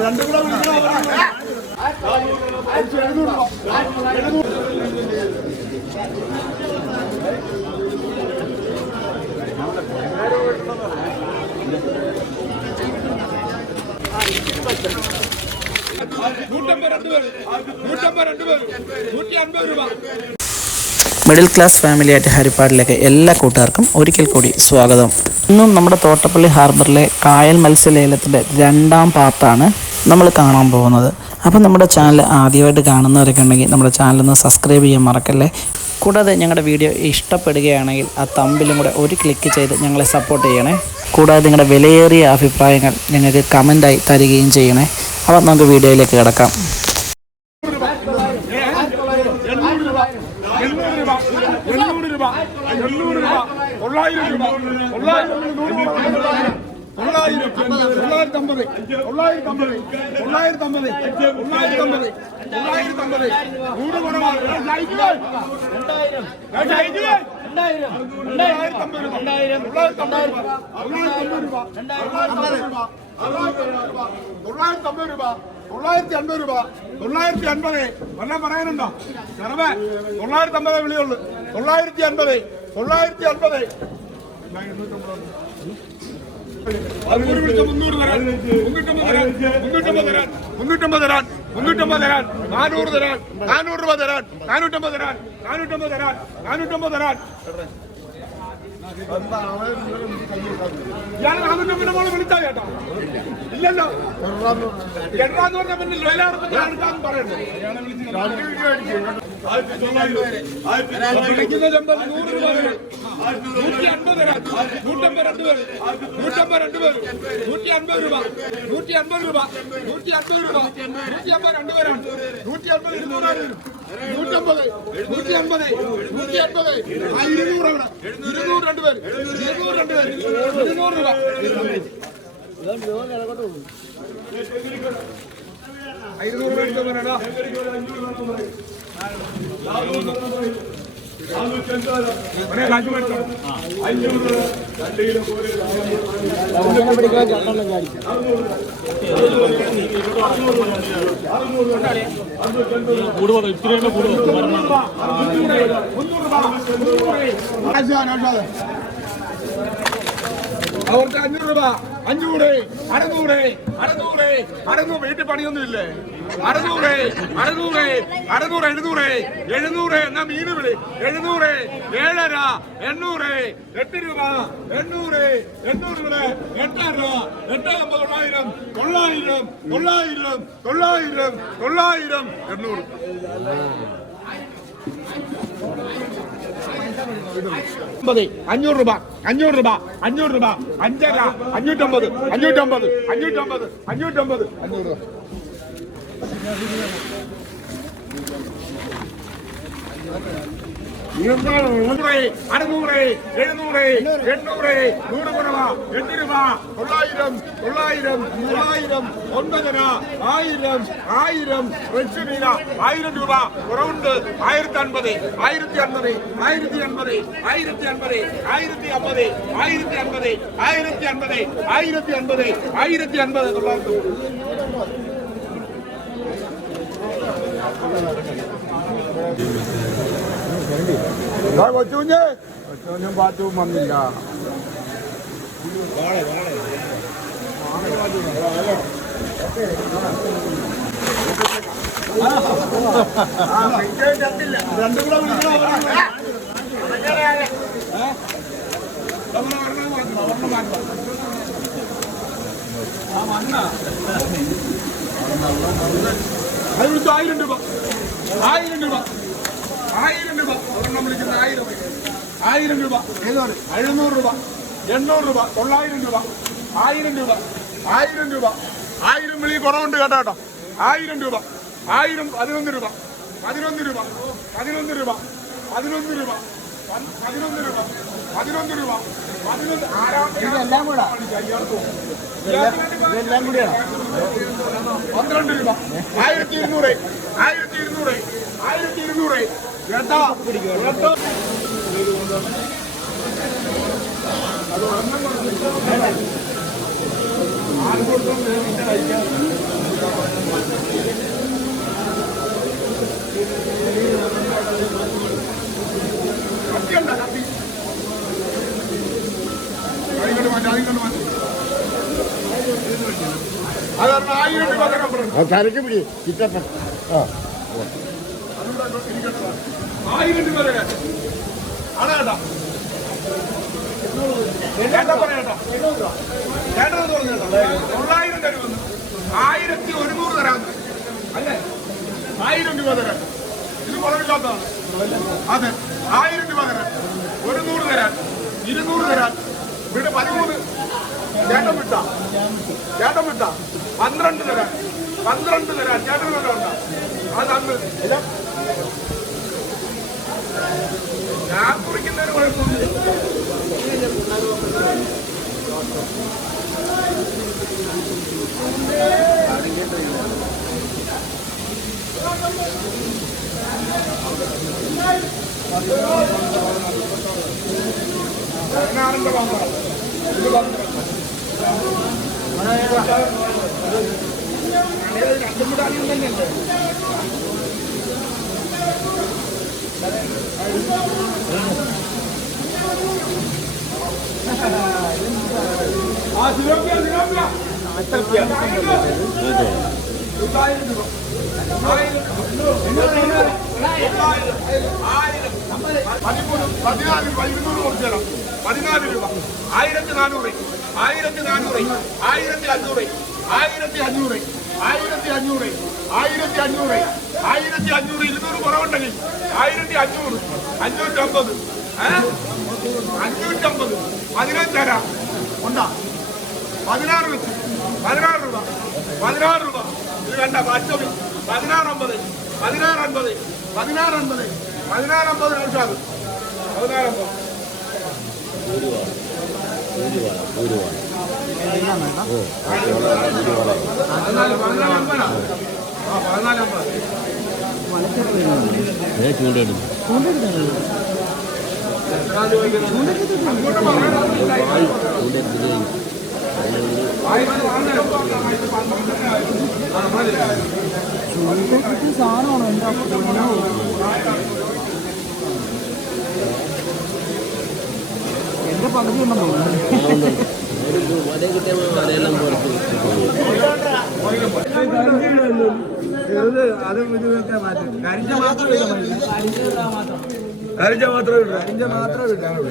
രണ്ടും കൂടെ വിളിക്കണോ നൂറ്റമ്പത് രണ്ട് പേര് നൂറ്റമ്പത് രണ്ട് പേര് നൂറ്റി അൻപത് രൂപ. മിഡിൽ ക്ലാസ് ഫാമിലി ആയിട്ട് ഹരിപ്പാടിലേക്ക് എല്ലാ കൂട്ടുകാർക്കും ഒരിക്കൽ കൂടി സ്വാഗതം. ഇന്നും നമ്മുടെ തോട്ടപ്പള്ളി ഹാർബറിലെ കായൽ മത്സ്യലേലത്തിന്റെ രണ്ടാം പാർട്ടാണ് നമ്മൾ കാണാൻ പോകുന്നത്. അപ്പം നമ്മുടെ ചാനൽ ആദ്യമായിട്ട് കാണുന്നവരൊക്കെ ഉണ്ടെങ്കിൽ നമ്മുടെ ചാനലൊന്ന് സബ്സ്ക്രൈബ് ചെയ്യാൻ മറക്കല്ലേ? കൂടാതെ ഞങ്ങളുടെ വീഡിയോ ഇഷ്ടപ്പെടുകയാണെങ്കിൽ ആ തമ്പിലും കൂടെ ഒരു ക്ലിക്ക് ചെയ്ത് ഞങ്ങളെ സപ്പോർട്ട് ചെയ്യണേ. കൂടാതെ നിങ്ങളുടെ വിലയേറിയ അഭിപ്രായങ്ങൾ ഞങ്ങൾക്ക് കമന്റായി തരികയും ചെയ്യണേ. അപ്പോൾ നമുക്ക് വീഡിയോയിലേക്ക് കിടക്കാം എണ്ണൂറ് രൂപ എണ്ണൂറ് രൂപ എണ്ണൂറ് രൂപ എണ്ണൂറ് രൂപ. തൊള്ളായിരം രൂപ. തൊള്ളായിരം തൊള്ളായിരം തൊള്ളായിരത്തി അമ്പത് തൊള്ളായിരത്തി അമ്പത് തൊള്ളായിരത്തി അമ്പത് തൊള്ളായിരത്തി അമ്പത് തൊള്ളായിരത്തി അമ്പത് നൂറ് കുറവാണ്. തൊള്ളായിരത്തി അമ്പത് രൂപ അൻപത്. രൂപ തൊള്ളായിരത്തി അൻപത്. വല്ലതും പറയാനുണ്ടോ? ചെറുവേ തൊള്ളായിരത്തി അമ്പത് വിളിയുള്ളൂ. തൊള്ളായിരത്തി അൻപത്. തൊള്ളായിരത്തി അൻപത് മുന്നൂറ്റമ്പത് തരാൻ. മുന്നൂറ്റമ്പത് തരാൻ. നാനൂറ് തരാൻ. നാനൂറ് രൂപ തരാൻ. നാനൂറ്റമ്പത് തരാൻ. നാനൂറ്റമ്പത് തരാൻ. നാനൂറ്റമ്പത് തരാൻ. ഇയാൾ നാനൂറ്റമ്പത് മോളെ വിളിച്ചാ ചേട്ടാ ഇല്ലല്ലോ. എട്ടാന്ന് പറഞ്ഞ പിന്നെ എല്ലാവർക്കും അടുത്താന്ന് പറയണ്ടേ? വിളിക്കുന്ന ചെമ്പത് നൂറ് രൂപ തരാം നൂറ്റി അൻപത് നൂറ്റമ്പത് രണ്ട് പേര്. നൂറ്റമ്പത് രണ്ട് പേര്. നൂറ്റി അൻപത് രൂപ. നൂറ്റി അൻപത് രൂപ. നൂറ്റി അൻപത് രൂപ. നൂറ്റി അമ്പത് രണ്ട് പേരാണ്. നൂറ്റി അൻപത് ഇരുന്നൂറ് വരും. നൂറ്റമ്പത്. നൂറ്റി അൻപത് നൂറ്റി അൻപത് ഇരുന്നൂറ് അവിടെ. ഇരുന്നൂറ് രണ്ട് പേര്. ഇരുന്നൂറ് രണ്ട് പേര്. രൂപ. ഇരുന്നൂറ് പറയടാ. അവർക്ക് അഞ്ഞൂറ് രൂപ അഞ്ഞൂറ് അറുന്നൂറ് അറുന്നൂറ് അറുന്നൂറ് വീട്ടിൽ പണിയൊന്നുമില്ലേ അറുന്നൂറ് അറുന്നൂറ് അറുന്നൂറ് എഴുന്നൂറ് എഴുന്നൂറ് എന്ന മീന് വിളി. എഴുന്നൂറ് ഏഴര എണ്ണൂറ് എട്ട് രൂപ എണ്ണൂറ് എണ്ണൂറ് രൂപ എട്ടര എട്ട് അമ്പത് തൊള്ളായിരം തൊള്ളായിരം തൊള്ളായിരം തൊള്ളായിരം എണ്ണൂറ്. അഞ്ഞൂറ് രൂപ അഞ്ഞൂറ് രൂപ അഞ്ഞൂറ് രൂപ അഞ്ചര അഞ്ഞൂറ്റമ്പത് അഞ്ഞൂറ്റമ്പത് അഞ്ഞൂറ്റമ്പത് അഞ്ഞൂറ്റമ്പത് അഞ്ഞൂറ് രൂപ. നൂറ് അറുന്നൂറ് എഴുന്നൂറ് എണ്ണൂറ് നൂറ് കുറവ എട്ട് രൂപ തൊള്ളായിരം തൊള്ളായിരം തൊള്ളായിരം ഒൻപതര ആയിരം ആയിരം ഫ്രഷ് മീന ആയിരം രൂപ കുറവുണ്ട് ആയിരത്തി അൻപത് ആയിരത്തി അൻപത് ആയിരത്തി അൻപത് ആയിരത്തി അൻപത് ആയിരത്തി അമ്പത് ആയിരത്തി അൻപത് ആയിരത്തി അൻപത് ആയിരത്തി അൻപത് ആയിരത്തി അൻപത് തൊള്ളായിരത്തി കൊച്ചുകുഞ്ഞ് കൊച്ചുകുഞ്ഞും പാത്തും വന്നില്ല രണ്ടും കൂടെ വിളിക്കണോ ആ മണ്ണ ആയിരം രൂപ. ആയിരം രൂപ. ആയിരം രൂപ. ആയിരം. രൂപ. ഏതാണ് എഴുന്നൂറ് രൂപ. എണ്ണൂറ് രൂപ. തൊള്ളായിരം രൂപ. ആയിരം രൂപ. ആയിരം രൂപ. ആയിരം വിളി കുറവുണ്ട് കേട്ടോ. ആയിരം രൂപ. ആയിരം പതിനൊന്ന് രൂപ. പതിനൊന്ന് രൂപ. പതിനൊന്ന് രൂപ. പതിനൊന്ന് രൂപ. പതിനൊന്ന് രൂപ പതിനൊന്ന് രൂപ പതിനൊന്ന് ഇതെല്ലാം കൂടെ? ഇതെല്ലാം കൂടിയാണ്? പന്ത്രണ്ട് രൂപ ആയിരത്തി ഇരുന്നൂറ് ആയിരത്തി ഇരുന്നൂറ് ആയിരത്തി ഇരുന്നൂറ് കേട്ടാ കേട്ടോ കത്തിയുണ്ട, കത്തി. അതിങ്ങോട്ട് മാറ്റി, അതിങ്ങോട്ട് മാറ്റി. അത് കാരണം ആയിരം തരാൻ പറഞ്ഞു. തരക്ക് പിടി ചിറ്റപ്പൻ ആ ആയിരം രൂപ തരുമെന്ന് ആയിരത്തി ഒരുന്നൂറ് തരാം അല്ലേ ആയിരം രൂപ തരാം ഇത് കുറവില്ലാത്തതാണ് അതെ ആയിരം രൂപ തരാൻ ഒരു നൂറ് തരാൻ ഇരുന്നൂറ് തരാൻ ഇവിടെ പതിമൂന്ന്. ചേട്ടൻ വിട്ട. ചേട്ടൻ വിട്ട. പന്ത്രണ്ട് തരാൻ പന്ത്രണ്ട് തരാൻ ചേട്ടൻ വിട്ടുണ്ട അത് അന്ന്. ഞാൻ കുറിക്കുന്നതിന് കുഴപ്പമൊന്നുമില്ല. പതിനാറിന്റെ പന്ത്രണ്ട് ഇത് പന്ത്രണ്ട് രണ്ടും കൂടെ അധികം തന്നെയല്ലേ ആ രൂപ ആയിരം ആയിരം പതിമൂന്ന് പതിനാല് രൂപ ഇരുന്നൂറ് തരാം പതിനാല് രൂപ ആയിരത്തി നാനൂറ് ആയിരത്തി നാനൂറ് ആയിരത്തി അഞ്ഞൂറ് ആയിരത്തി അഞ്ഞൂറ് ആയിരത്തി അഞ്ഞൂറ് ആയിരത്തി അഞ്ഞൂറ് ആയിരത്തി അഞ്ഞൂറ് ഇരുന്നൂറ് കുറവുണ്ടെങ്കിൽ ആയിരത്തി അഞ്ഞൂറ് അഞ്ഞൂറ്റമ്പത് അഞ്ഞൂറ്റമ്പത് പതിനഞ്ച് തരാം ഉണ്ടാ പതിനാറ് വെച്ച് പതിനാറ് രൂപ പതിനാറ് രൂപ ഇത് കണ്ട പച്ചവി പതിനാറ് അമ്പത് പതിനാറ് അൻപത് പതിനാറ് അൻപത് പതിനാറ് അമ്പത് നൗഷാദ് പതിനാറ് അമ്പത് പതിനാല് പതിനാല് അമ്പതാ ആ പതിനാല് അമ്പത് ചൂണ്ടിടുന്നു അങ്ങോട്ട് പറയണം ആയിരത്തി പതിനാല് ആ മതി എന്റെ പകുതി ഉണ്ടെന്ന് തോന്നുന്നു കരിഞ്ച മാത്രമേ ഉള്ളൂ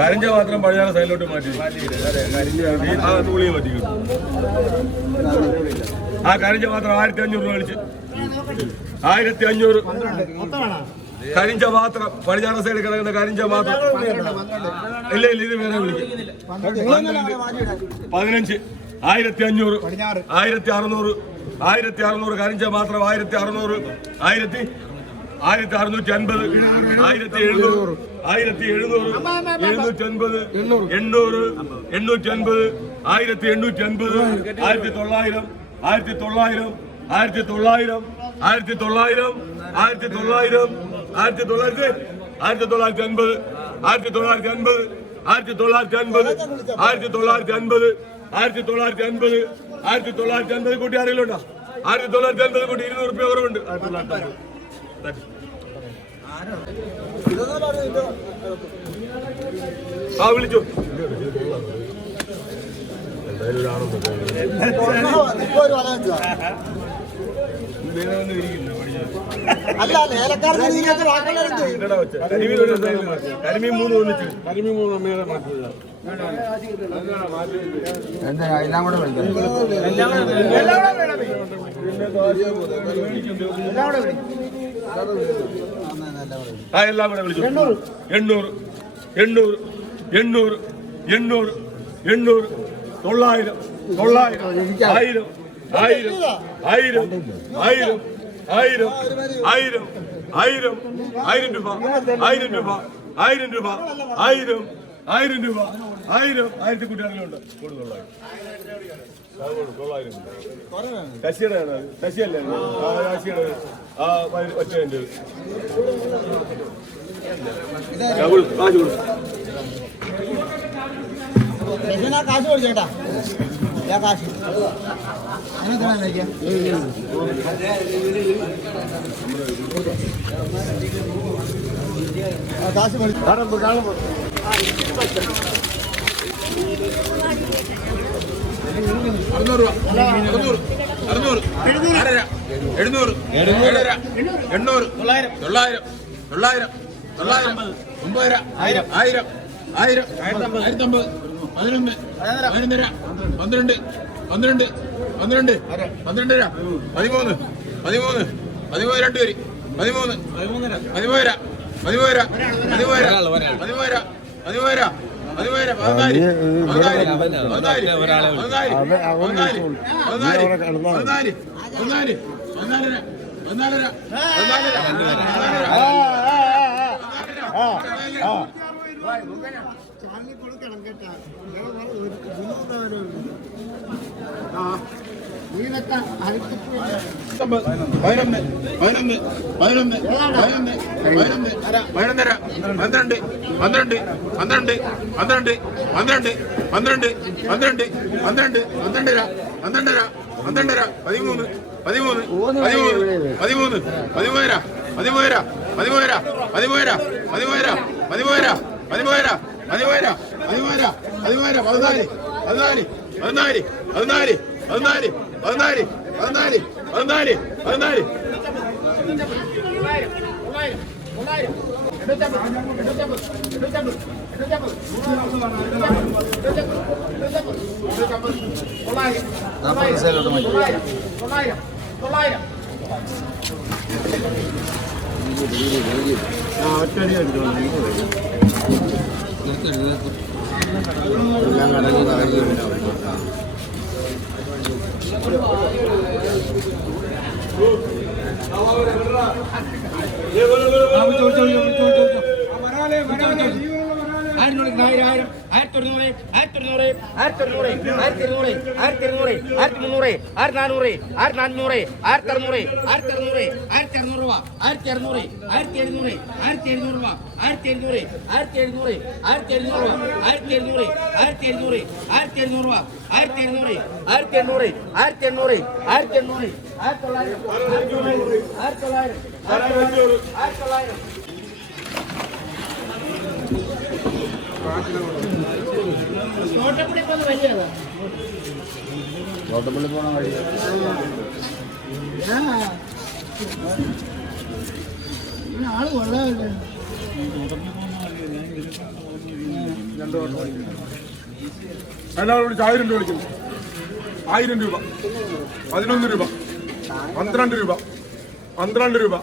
കരിഞ്ച മാത്രം പഴയ സൈഡിലോട്ട് മാറ്റി. ഈ- ആ തൂളിയെ മാറ്റി ആ കരിഞ്ച മാത്രം ആയിരത്തി അഞ്ഞൂറ് രൂപ കളിച്ച് ആയിരത്തി അഞ്ഞൂറ് കരിഞ്ച മാത്രം പടിഞ്ഞാറ സൈഡിൽ കിടക്കുന്ന കരിഞ്ച മാത്രം. ഇല്ല ഇല്ല ഇത് വേറെ വിളിക്കും. പതിനഞ്ച്. ആയിരത്തി അഞ്ഞൂറ് ആയിരത്തി അറുന്നൂറ് ആയിരത്തി അറുന്നൂറ് കരിഞ്ച മാത്രം ആയിരത്തി അറുന്നൂറ് ആയിരത്തി ആയിരത്തി അറുന്നൂറ്റി അൻപത്. ആയിരത്തി എഴുന്നൂറ്. ആയിരത്തി എഴുന്നൂറ് എഴുന്നൂറ്റി അൻപത് എണ്ണൂറ് എണ്ണൂറ്റി അൻപത് ആയിരത്തി എണ്ണൂറ്റി അൻപത് ആയിരത്തി തൊള്ളായിരം ആയിരത്തി തൊള്ളായിരം ആയിരത്തി തൊള്ളായിരം ആയിരത്തി തൊള്ളായിരം ആയിരത്തി തൊള്ളായിരം ആയിരത്തി തൊള്ളായിരത്തി ആയിരത്തി തൊള്ളായിരത്തി അൻപത് ആയിരത്തി തൊള്ളായിരത്തി അൻപത് ആയിരത്തി തൊള്ളായിരത്തി അൻപത് ആയിരത്തി തൊള്ളായിരത്തി അൻപത് ആയിരത്തി തൊള്ളായിരത്തി അൻപത് ആയിരത്തി തൊള്ളായിരത്തി അൻപത് കൂട്ടി ആരെങ്കിലും ഉണ്ടോ ആയിരത്തി തൊള്ളായിരത്തി അൻപത് കൂട്ടി ഇരുന്നൂറ് രൂപ കുറവുണ്ട്. ആയിരത്തി തൊള്ളായിരത്തി അൻപത്. ആ വിളിച്ചു. അല്ല കരിമീൻ മൂന്ന് അമ്മയുടെ എല്ലാം കൂടെ ആ എല്ലാം കൂടെ വിളിച്ചു. എണ്ണൂറ്. എണ്ണൂറ്. എണ്ണൂറ്. എണ്ണൂറ്. എണ്ണൂറ്. തൊള്ളായിരം. തൊള്ളായിരം. ആയിരം. ആയിരം. ആയിരം. ആയിരം. ആയിരം. ആയിരം. ആയിരം. ആയിരം രൂപ. ആയിരം രൂപ. ആയിരം രൂപ. ആയിരം. ആയിരം രൂപ. ആയിരം. ആയിരത്തി കുട്ടികളുണ്ട് തൊള്ളായിരം. തൊള്ളായിരം. ശശിയുടെ ശശിയല്ലേ ശശിയുടെ ആ ഒറ്റ ഉണ്ട് കാശ് കൊടുക്കും കാശ്. കൊടുത്തേട്ടാ ഞാൻ കാശ് കാശ് കാണുമ്പോ കാണുമ്പോ അറുന്നൂറ് രൂപ. അറുന്നൂറ് അറുന്നൂറ്. ആറര. എഴുന്നൂറ്. ഏഴര. എണ്ണൂറ്. തൊള്ളായിരം. തൊള്ളായിരം. തൊള്ളായിരം. തൊള്ളായിരം. ഒമ്പതര. ആയിരം. ആയിരം. ആയിരം. ആയിരത്തമ്പത്. പതിനൊന്ന്. പതിനൊന്നര. പന്ത്രണ്ട്. പന്ത്രണ്ട്. പന്ത്രണ്ട്. പന്ത്രണ്ടര. പതിമൂന്ന്. പതിമൂന്ന്. പതിമൂന്ന് രണ്ട് പേര് പതിമൂന്ന്. പതിമൂന്നര. പതിമൂന്നര. പതിമൂന്നര. പതിമൂന്നര. പതിമൂന്നര. പതിമൂന്നര. ഒന്നാലര ഒന്നാലര ഒന്നാലര പതിനാല് പതിനാലര പതിനാലര പതിനാലര പതിനൊന്ന് പതിനൊന്ന് പതിനൊന്ന് പതിനൊന്ന് പതിനൊന്ന് പതിനൊന്നര പന്ത്രണ്ട് പന്ത്രണ്ട് പന്ത്രണ്ട് പന്ത്രണ്ട് പന്ത്രണ്ട് പന്ത്രണ്ട് പന്ത്രണ്ട് പന്ത്രണ്ട് പന്ത്രണ്ടര പന്ത്രണ്ടര പന്ത്രണ്ടര പതിമൂന്ന് പതിമൂന്ന് പതിമൂന്ന് പതിമൂന്ന് പതിമൂന്നര പതിമൂന്നര പതിമൂന്നര പതിമൂന്നര പതിമൂന്നര പതിമൂന്നര പതിമൂന്നര പതിമൂന്നര പതിമൂന്നര പതിമൂന്നര പതിനാല് പതിനാല് പതിനാല് പതിനാല് പതിനാല് പതിനാല് പതിനാല് പതിനാല് പതിനാല്. എല്ലാം കടലിൽ കടലിൽ ചോദിച്ചോ ചോദിച്ചോ ചോദിച്ചോ വരാലേ വരാലേ ஆயிரத்தி தொள்ளாயிரத்தி ஆயிரம் ஆயிரம் ஆயிரத்தி தொண்ணூறு ஆயிரத்தி தொண்ணூறு ஆயிரத்தி தொண்ணூறு ஆயிரத்தி இருநூறு ஆயிரத்தி இருநூறு ஆயிரத்தி முந்நூறு ஆயிரத்தி நானூறு ஆயிரத்தி நானூறு ஆயிரத்தி அறுநூறு ஆயிரத்தி அறுநூறு ஆயிரத்தி இரநூறுவா ஆயிரத்தி இரநூறு ஆயிரத்தி எழுநூறு ஆயிரத்தி எழுநூறுவா ஆயிரத்தி எழுநூறு ஆயிரத்தி எழுநூறு ஆயிரத்தி எழுநூறுவா ஆயிரத்தி எழுநூறு ஆயிரத்தி எழுநூறு ஆயிரத்தி எழுநூறுவா ஆயிரத்தி எழுநூறு ஆயிரத்தி തോട്ടപ്പള്ളി പോണ വഴി ആൾ കൊള്ളാമല്ലേ എല്ലാവരും ആയിരം രൂപ വിളിക്കുന്നു ആയിരം രൂപ പതിനൊന്ന് രൂപ പന്ത്രണ്ട് രൂപ പന്ത്രണ്ട് രൂപ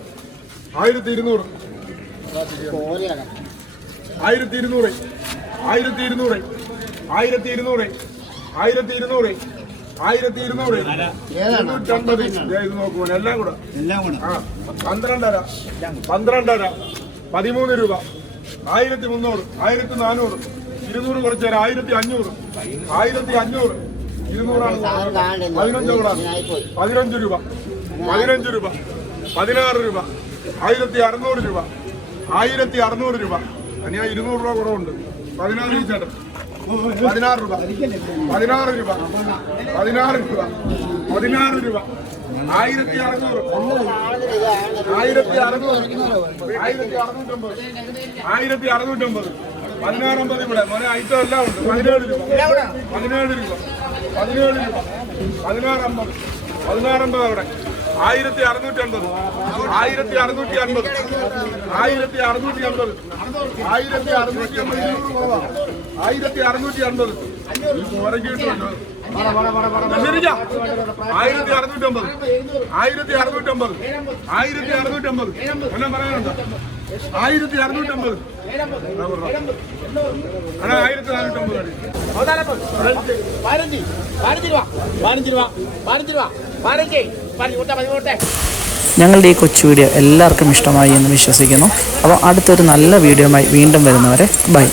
ആയിരത്തി ഇരുന്നൂറ്. ആയിരത്തി ഇരുന്നൂറ്. ആയിരത്തി ഇരുന്നൂറ് ആയിരത്തി ഇരുന്നൂറ് ആയിരത്തി ഇരുന്നൂറ് ആയിരത്തി ഇരുന്നൂറ് ഇരുന്നൂറ്റമ്പത് ഇത് നോക്കുവാൻ എല്ലാം കൂടെ. എല്ലാം കൂടെ. ആ പന്ത്രണ്ടര. പന്ത്രണ്ടര. പതിമൂന്ന് രൂപ. ആയിരത്തി മുന്നൂറ് ആയിരത്തി നാനൂറ് ഇരുന്നൂറ് കുറച്ച് തരാം. ആയിരത്തി അഞ്ഞൂറ് ആയിരത്തി അഞ്ഞൂറ് ഇരുന്നൂറാണ് പതിനഞ്ച് കൂടെ. പതിനഞ്ച് രൂപ. പതിനഞ്ച് രൂപ. പതിനാറ് രൂപ. ആയിരത്തി അറുന്നൂറ് രൂപ. ആയിരത്തി അറുന്നൂറ് രൂപ. അനിയാ ഇരുന്നൂറ് രൂപ കുറവുണ്ട്. പതിനാറ് ചേട്ടൻ. പതിനാറ് രൂപ. പതിനാറ് രൂപ. പതിനാറ് രൂപ. പതിനാറ് രൂപ. ആയിരത്തി അറുന്നൂറ്. ആയിരത്തി അറുന്നൂറ്. ആയിരത്തി അറുന്നൂറ്റമ്പത്. ആയിരത്തി അറുന്നൂറ്റമ്പത്. പതിനാറമ്പത് ഇവിടെ. മോനെ ഐറ്റം എല്ലാം ഉണ്ട്. പതിനേഴ് രൂപ. പതിനേഴ് രൂപ. പതിനേഴ് രൂപ. പതിനാറമ്പത് പതിനാറമ്പത് അവിടെ. ആയിരത്തി അറുന്നൂറ്റി അൻപത് ആയിരത്തി അറുന്നൂറ്റി അൻപത് ആയിരത്തി അറുന്നൂറ്റി അൻപത് ആയിരത്തി അറുന്നൂറ്റി അൻപത്. ആയിരത്തി അറുന്നൂറ്റി അൻപത് ആയിരത്തി അറുന്നൂറ്റി അമ്പത് ആയിരത്തി അറുന്നൂറ്റി അമ്പത് ആയിരത്തി അറുന്നൂറ്റി അമ്പത് എല്ലാം പറയാനുണ്ട്? ആയിരത്തി അറുന്നൂറ്റമ്പത് അണ്ണാ ആയിരത്തി നാനൂറ്റി അമ്പത് പതിനഞ്ച് പതിനഞ്ച് രൂപ. പതിനഞ്ച് രൂപ. പതിനഞ്ച് രൂപ. പതിനഞ്ച്. ഞങ്ങളുടെ ഈ കൊച്ചു വീഡിയോ എല്ലാവർക്കും ഇഷ്ടമായി എന്ന് വിശ്വസിക്കുന്നു. അപ്പോൾ അടുത്തൊരു നല്ല വീഡിയോയുമായി വീണ്ടും വരുന്നവരെ ബൈ.